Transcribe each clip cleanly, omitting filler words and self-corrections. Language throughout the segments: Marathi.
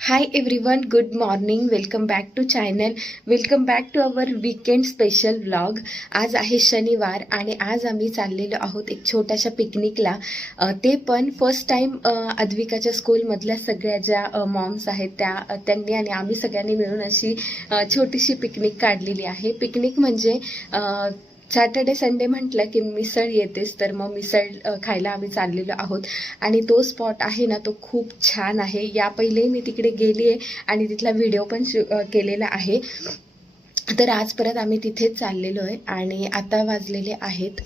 High everyone, good morning. Welcome back to channel. Welcome back to our weekend special vlog. आज आहे शनिवार आणि आज आम्ही चाललेलो आहोत एक छोट्याशा पिकनिकला. ते पण फर्स्ट टाईम अद्विकाच्या स्कूलमधल्या सगळ्या ज्या मॉम्स आहेत त्यांनी आणि आम्ही सगळ्यांनी मिळून अशी छोटीशी पिकनिक काढलेली आहे. पिकनिक म्हणजे सॅटर्डे संडे म्हटलं की मिसळ येतेच, तर मग मिसळ खायला आम्ही चाललेलो आहोत. आणि तो स्पॉट आहे ना, तो खूप छान आहे. या पहिले मी तिकडे गेली आहे आणि तिथला व्हिडिओ पण केलेला आहे. तर आज परत आम्ही तिथेच चाललेलो आहे. आणि आता वाजलेले आहेत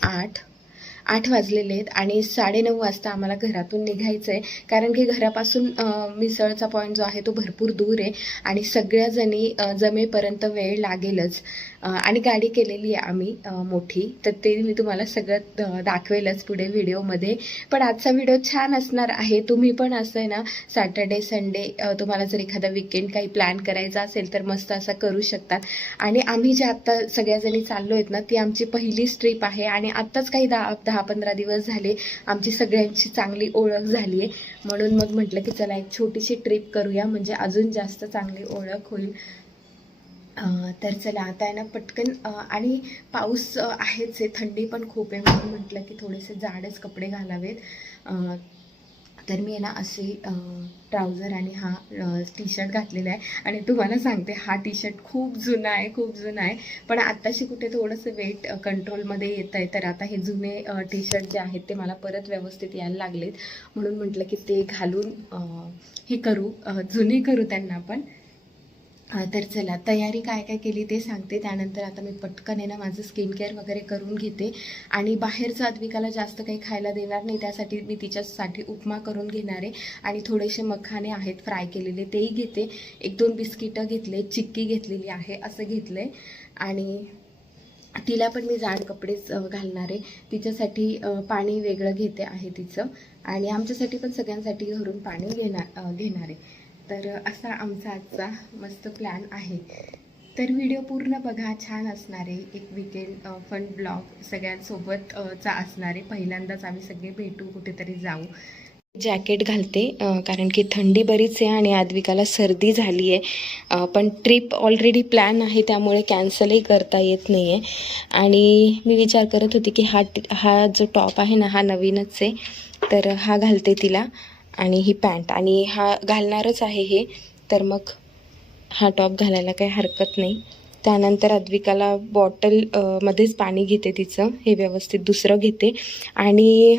8 वाजलेले आहेत आणि 9:30 वाजता आम्हाला घरातून निघायचं आहे. कारण की घरापासून मिसळचा पॉईंट जो आहे तो भरपूर दूर आहे आणि सगळ्या जणी जमेपर्यंत वेळ लागेलच. आणि गाडी केलेली आहे आम्ही मोठी, तर ते मी तुम्हाला सगळं दाखवेलच पुढे व्हिडिओमध्ये. पण आजचा व्हिडिओ छान असणार आहे. तुम्ही पण असं आहे ना, सॅटर्डे संडे तुम्हाला जर एखादा विकेंड काही प्लॅन करायचा असेल तर मस्त असं करू शकतात. आणि आम्ही जे आत्ता सगळ्याजणी चाललो आहेत ना, ती आमची पहिलीच ट्रिप आहे आणि आत्ताच काही 10-15 दिवस झाले आमची सगळ्यांची चांगली ओळख झाली आहे. म्हणून मग म्हटलं की चला एक छोटीशी ट्रिप करूया, म्हणजे अजून जास्त चांगली ओळख होईल. तर चला आता आहे ना पटकन. आणि पाऊस आहेच आहे, थंडी पण खूप आहे, म्हणून म्हटलं की थोडेसे जाडच कपडे घालावेत. तर मी आहे ना असे ट्राउझर आणि हा टी शर्ट घातलेला आहे. आणि तुम्हाला सांगते, हा टी शर्ट खूप जुना आहे. पण आत्ताशी कुठे थोडंसं वेट कंट्रोलमध्ये येतं आहे, तर आता हे जुने टी शर्ट जे आहेत ते मला परत व्यवस्थित यायला लागलेत. म्हणून म्हटलं की ते घालून हे करू, जुने करू त्यांना पण. तर चला, तयारी काय काय केली ते सांगते. त्यानंतर आता मी पटकन आहे ना माझं स्किन केअर वगैरे करून घेते. आणि बाहेरचं अद्विकाला जास्त काही खायला देणार नाही, त्यासाठी मी तिच्यासाठी उपमा करून घेणार आहे. आणि थोडेसे मखाने आहेत फ्राय केलेले, तेही घेते. 1-2 बिस्किटं घेतले, चिक्की घेतलेली आहे, असं घेतलं आहे. आणि तिला पण मी जाड कपडेच घालणार आहे. तिच्यासाठी पाणी वेगळं घेते आहे तिचं, आणि आमच्यासाठी पण सगळ्यांसाठी घरून पाणी घेणार आहे. तर असा आमचा आजचा मस्त प्लॅन आहे. तर व्हिडिओ पूर्ण बघा, छान असणार आहे. एक विकेंड फन ब्लॉग सगळ्यांसोबत चा असणार आहे. पहिल्यांदाच आम्ही सगळे भेटू, कुठेतरी जाऊ. जॅकेट घालते कारण की थंडी बरीच आहे आणि अद्विकाला सर्दी झाली आहे. पण ट्रिप ऑलरेडी प्लॅन आहे, त्यामुळे कॅन्सलही करता येत नाही आहे. आणि मी विचार करत होती की हा जो टॉप आहे ना, हा नवीनच आहे, तर हा घालते तिला. आणि ही पॅन्ट, आणि हा घालणारच आहे हे, तर मग हा टॉप घालायला काही हरकत नाही. त्यानंतर अद्विकाला बॉटल मध्येच पाणी घेते तिचं, हे व्यवस्थित दुसरं घेते. आणि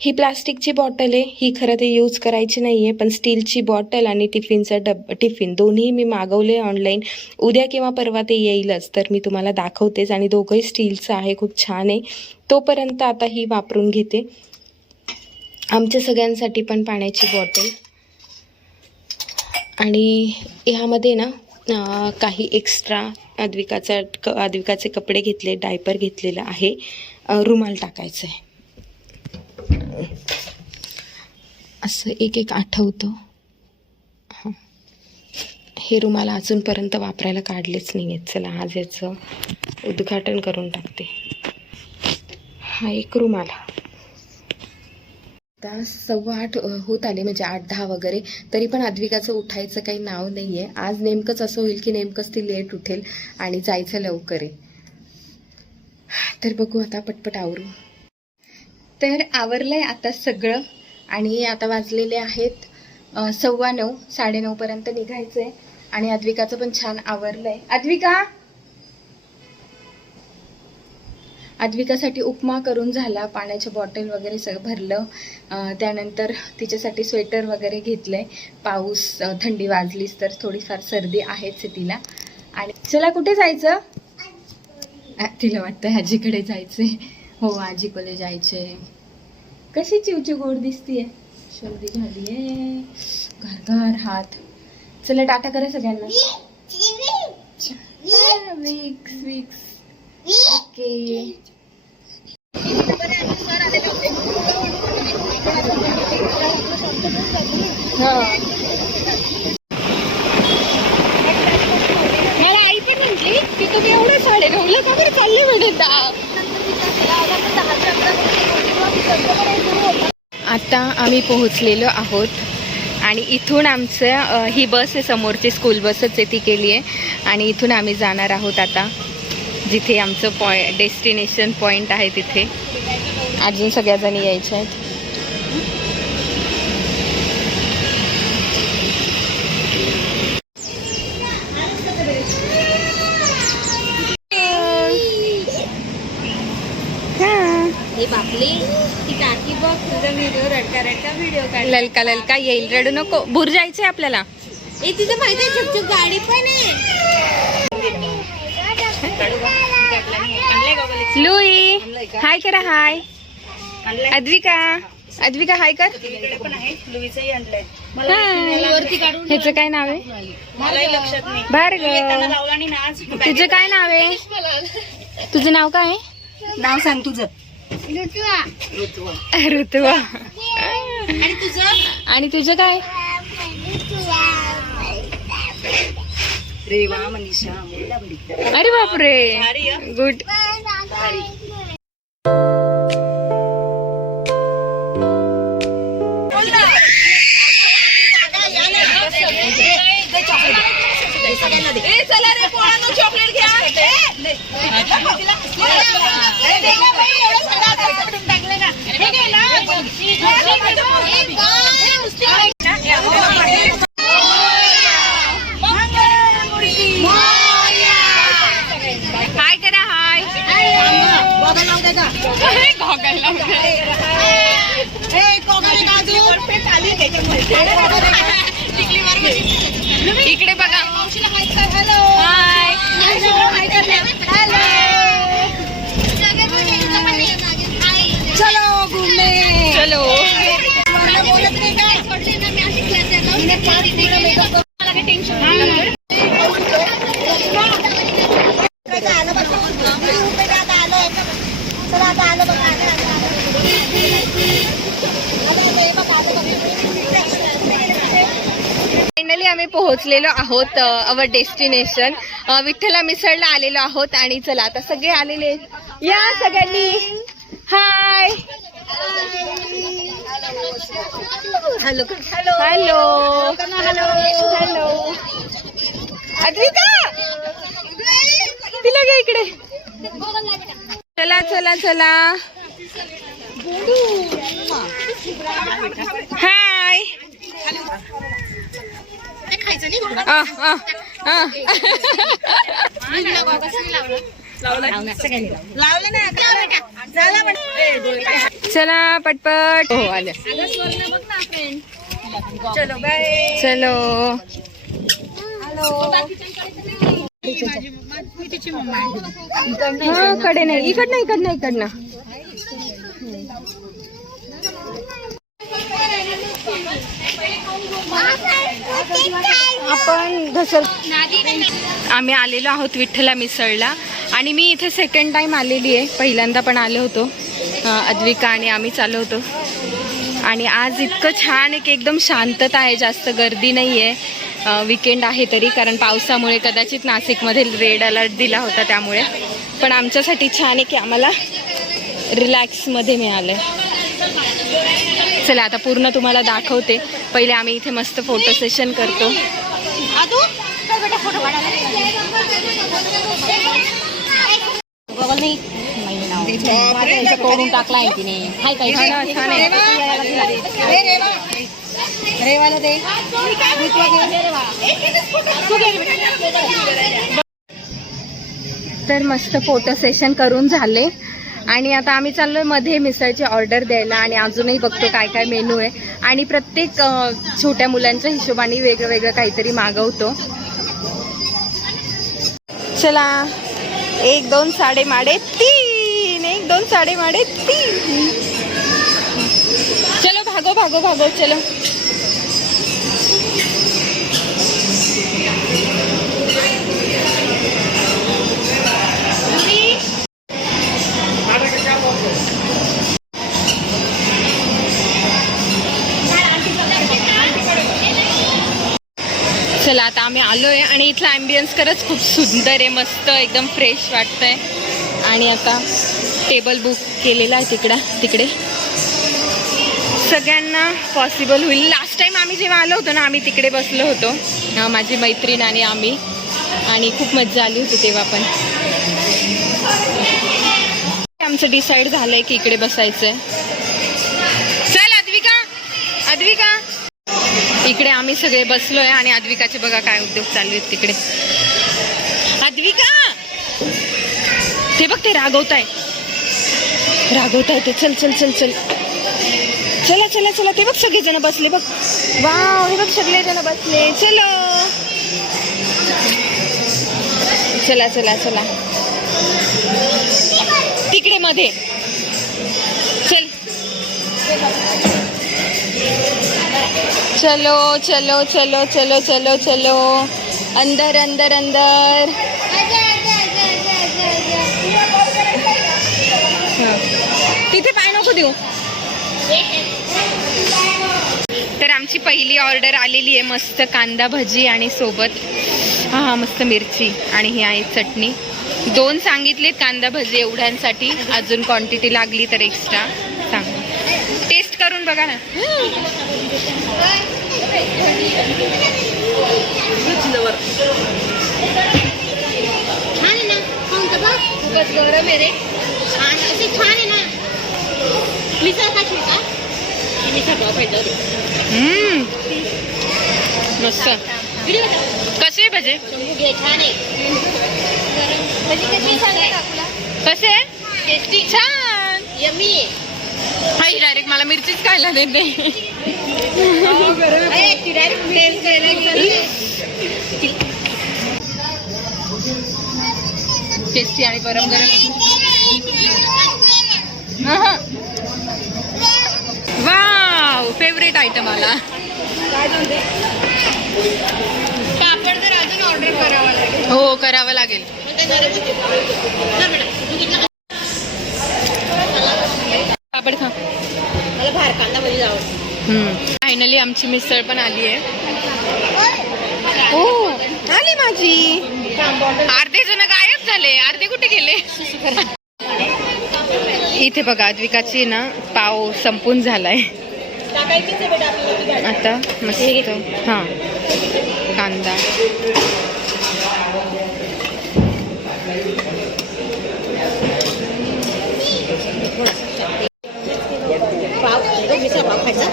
ही प्लास्टिकची बॉटल आहे, ही खरं ते यूज करायची नाही आहे, पण स्टीलची बॉटल आणि टिफिन दोन्ही मी मागवले ऑनलाईन. उद्या किंवा परवा ते येईलच, तर मी तुम्हाला दाखवतेच. आणि दोघंही स्टीलचं आहे, खूप छान आहे. तोपर्यंत आता ही वापरून घेते. आमच्या सगळ्यांसाठी पण पाण्याची बॉटल. आणि ह्यामध्ये ना काही एक्स्ट्रा अद्विकाचे कपडे घेतले, डायपर घेतलेलं आहे, रुमाल टाकायचं आहे. असं एक आठवतं. हां, हे रुमाल अजूनपर्यंत वापरायला काढलेच नाही आहेत. चला, आज याचं उद्घाटन करून टाकते. हा एक रुमाल. आता 7:15 होत आले, म्हणजे 8-10 वगैरे, तरी पण अद्विकाचं उठायचं काही नाव नाही आहे. आज नेमकंच असं होईल की नेमकंच ती लेट उठेल आणि जायचं लवकर आहे. तर बघू आता, पटपट आवरू. तर आवरलंय आता सगळं आणि आता वाजलेले आहेत 9:15. 9:30 पर्यंत निघायचं आहे. आणि अद्विकाचं पण छान आवरलंय. अद्विकासाठी उपमा करून झाला, पाण्याच्या बॉटल वगैरे सगळं भरलं. त्यानंतर तिच्यासाठी स्वेटर वगैरे घेतलंय. पाऊस, थंडी वाजलीच तर थोडीफार सर्दी आहेच तिला. आणि चला, कुठे जायचं? तिला वाटतं आजीकडे जायचंय. हो, आजीकडे जायचे. कशी चिवचिव गोड दिसतीये, सर्दी झालीये, घार हात. चला, टाटा करा सगळ्यांना. विक्स ओके. मला आई पण म्हटली की तुम्ही एवढं 9:30 का बरं चालले म्हणे. आता आम्ही पोहोचलेलो आहोत आणि इथून आमचं ही बस आहे समोरची स्कूल बसच आहे ती केली आहे आणि इथून आम्ही जाणार आहोत आता जिथे आमचं डेस्टिनेशन पॉईंट आहे तिथे. अजून सगळ्याजणी यायच्या आहेत. ललका ललका येईल, रडू नको. भूर जायचंय आपल्याला. तिथं माहिती आहे गाडी पण आहे. लुई हाय करा. हाय अद्विका. अद्विका हाय कर. ह्याचं काय नाव आहे? भार्गव. तुझं काय नाव आहे? तुझं नाव काय आहे? नाव सांग तुझं. ऋतुवा. तुझं? आणि तुझं काय? रेवा मनीषा. अरे बापरे, गुड. चला रे पोरांनो, चॉकलेट घ्या. हाय करा. हाय. इकडे बघा. हाय. चलो घूमने. चलो. फायनली आम्ही पोहोचलेलो आहोत अवर डेस्टिनेशन. विठ्ठला मिसळला आलेलो आहोत आणि चला आता सगळे आलेले या सगळ्यांनी. Hi. Hello hello. Hello. Advika तिला घ्या इकडे. चला चला चला. हाय. चला पटपट. हो आले. चलो बाय. चलो. हा कडे नाही, इकडनं इकडनं इकडनं. आपण घसर. आम्ही आलेलो आहोत विठ्ठला मिसळला आणि मी इथे सेकंड टाइम आलेली आहे. पहिल्यांदा पण आलो होतो अद्विका आणि आम्ही चालू होतो. आणि आज इतकं छान आहे की एकदम शांतता आहे, जास्त गर्दी नाही आहे. वीकेंड आहे तरी, कारण पावसामुळे कदाचित नाशिकमध्ये रेड अलर्ट दिला होता त्यामुळे. पण आमच्यासाठी छान आहे की आम्हाला रिलॅक्समध्ये मिळालं आहे. चला आता पूर्ण तुम्हाला दाखवते. पहिले आम्ही इथे मस्त फोटो सेशन करतो. करून टाकला आहे तिने. हाय काय छान आहे. रेवाला दे. तर मस्त फोटो सेशन करून झाले आणि आता आम्ही चाललोय मध्ये मिसळची ऑर्डर द्यायला आणि अजूनही बघतो काय काय मेनू आहे. आणि प्रत्येक छोट्या मुलांच्या हिशोबाने वेगळं वेगळं काहीतरी मागवतो. चला. 1 2 साडे माडे 3. 1 2 साडे माडे 3. चलो भागो भागो भागो. चलो. चला आता आम्ही आलोय आणि इथला ॲम्बियन्स खरंच खूप सुंदर आहे, मस्त एकदम फ्रेश वाटतंय. आणि आता टेबल बुक केलेला आहे तिकडे. सगळ्यांना पॉसिबल होईल. लास्ट टाइम आम्ही जेव्हा आलो होतो ना, आम्ही तिकडे बसलो होतो, माझी मैत्रीण आणि आम्ही, आणि खूप मज्जा आली होती तेव्हा पण. आमचं डिसाईड झालंय की इकडे बसायचंय. चल अद्विका, अद्विका, इकडे आम्ही सगळे बसलोय आणि अद्विकाचे बघा काय उद्योग चालू आहेत तिकडे. अद्विका, ते बघ ते रागवताय ते. चल चल चल चल, चला चला चला, ते बघ सगळेजण बसले बघ. वाव, हे बघ सगळेजण बसले. चलो चला चला चला, तिकडे मध्ये चल. चलो चलो चलो चलो चलो चलो, अंदर अंदर अंदर. तिथे पाय नको देऊ. तर आमची पहिली ऑर्डर आलेली आहे, मस्त कांदा भजी आणि सोबत हा मस्त मिरची आणि ही आहे चटणी. 2 सांगितलेत कांदा भजी एवढ्यांसाठी, अजून क्वांटिटी लागली तर एक्स्ट्रा सांग. टेस्ट करून बघा ना. छान आहे ना, कोणतं बघ बस गरम आहे रे. छान असे छान आहे ना. मिसळ खाशील का? मिसळ पाहिजे. मस्त. कसे भजे? छान आहे. भजी कशी छान आहे काकूला? कसे? टेस्टी, छान, यम्मी आहे. हाय, डायरेक्ट मला मिरचीच खायला देते. टेस्टी आणि गरम गरम. वाव, फेवरेट आयटम आला. पापड तर अजून ऑर्डर करावं लागेल. हो, करावं लागेल. पापड खा. मला बाहेर कांदा भजी आवडते. फायनली आमची मिसळ पण आली आहे. हो, आली माझी. अर्धे जण गायब झाले, अर्धे कुठे गेले? इथे बघा अद्विकाची ना पाव संपून झालाय आता. मस्त हा कांदा. पाव मिसळ पाव खायचा.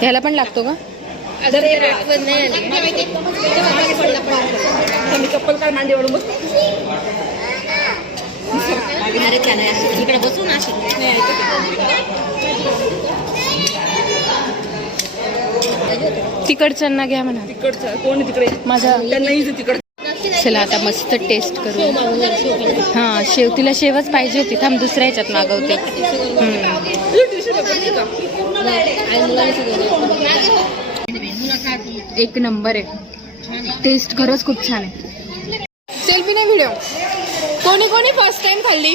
ह्याला पण लागतो का? चप्पल काय मांडीवर बस. इकडे बसू ना. तिकडच्यांना घ्या म्हणा. तिकडचं कोण तिकडे माझा त्यांना तिकडे. चला आता मस्त टेस्ट करू. हा, शेव तिला शेवच पाहिजे होती. थांब, दुसऱ्या ह्याच्यात मागवते. एक नंबर आहे, टेस्ट खरंच खूप छान आहे. सेल्फी नाही, व्हिडिओ. कोणी कोणी फर्स्ट टाइम खाल्ली?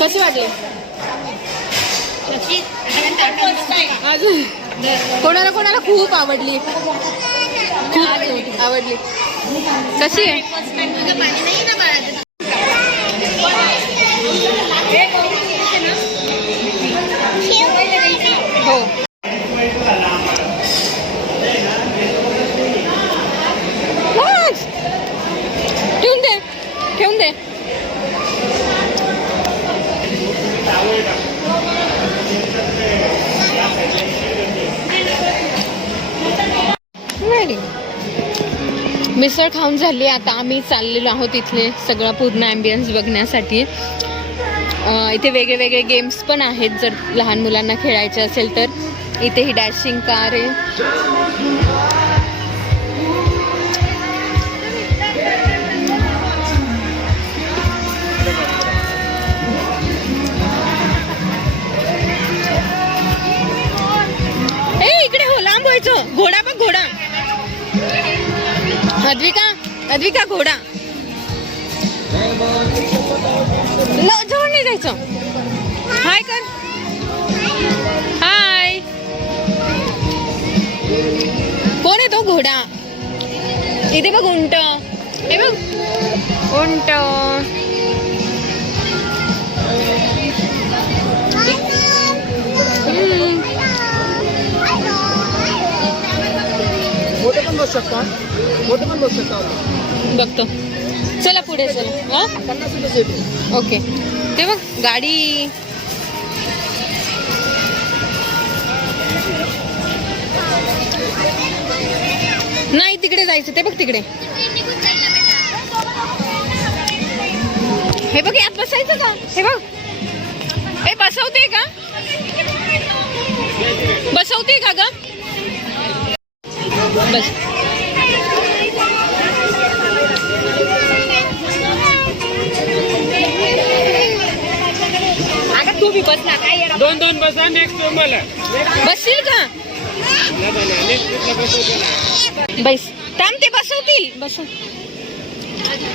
कशी वाटली? अजून कोणाला कोणाला खूप आवडली? खूप आवडली. कशी आहे? हो, ठेवून दे, ठेवून दे. मिसळ खाऊन झाली. आता आम्ही चाललेलो आहोत इथले सगळं पूर्ण ॲम्बियन्स बघण्यासाठी. इथे वेगळे वेगळे गेम्स पण आहेत, जर लहान मुलांना खेळायचे असेल तर. इथे ही डॅशिंग कार आहे. इकडे हो, लांब व्हायचं. घोडा बघ, घोडा. अद्विका, अद्विका, घोडा. जवळ नाही जायचं. हाय कर. हाय. कोण आहे तो घोडा? इथे बघ उंट. हे बघ उंट. मोठे पण बसू शकता, मोठे पण बसू शकता. बघतो. चला पुढे चल. 50 रुपये सेट आहे. ओके. ते बघ गाडी. नाही तिकडे जायचं. ते बघ तिकडे. हे बघ यात बसायचं का? हे बघ. हे बसवते का? बसवते का ग? बस. अगं तू बी बस ना. काय येणार? दोन बसा. नेक्स्ट मला बसशील का? बैस. थांब ते बसवतील. बसव.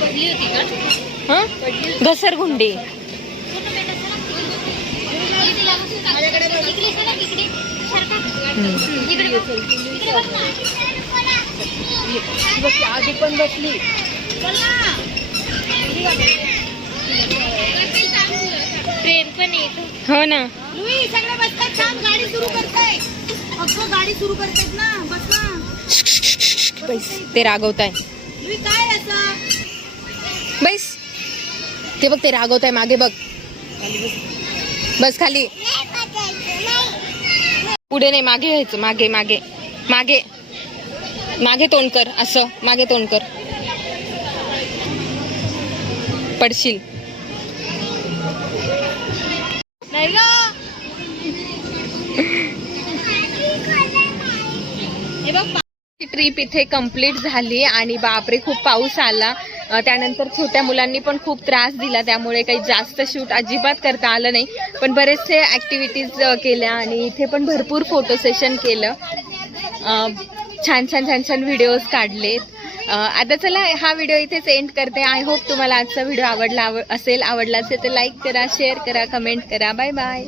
पडली होती का? हा घसरगुंडी. माझ्याकडे बघ. इकडे सरक, इकडे. सरका. इकडे बघ. इकडे बघ ना. आधी पण बसली. ट्रेन पण येतो. हो ना. लुई सगळे बसतात. थांब गाडी सुरू करताय. अगं गाडी सुरू करतायत ना. बस ना. बैस. ते रागवताय. लुई काय असं? बैस. ते बघ ते रागवताय. मागे बघ. बस खाली. पुढे नाही मागे घ्यायचं. मागे मागे मागे मागे तोंड कर. असं मागे तोंड कर. पडशील. नाही ग. हे बघ. ट्रिप इथे कंप्लीट झाली आणि बापरे खूप पाऊस आला. त्यानंतर छोट्या मुलांनी पण खूप त्रास दिला, त्यामुळे काही जास्त शूट अजिबात करता आलं नाही. पण बरेचसे ॲक्टिव्हिटीज केल्या आणि इथे पण भरपूर फोटो सेशन केलं. छान छान छान छान व्हिडिओज काढलेत. आता चला हा व्हिडिओ इथेच एंड करते. आय होप तुम्हाला आजचा व्हिडिओ आवडला असेल तर लाईक करा, शेअर करा, कमेंट करा. Bye bye.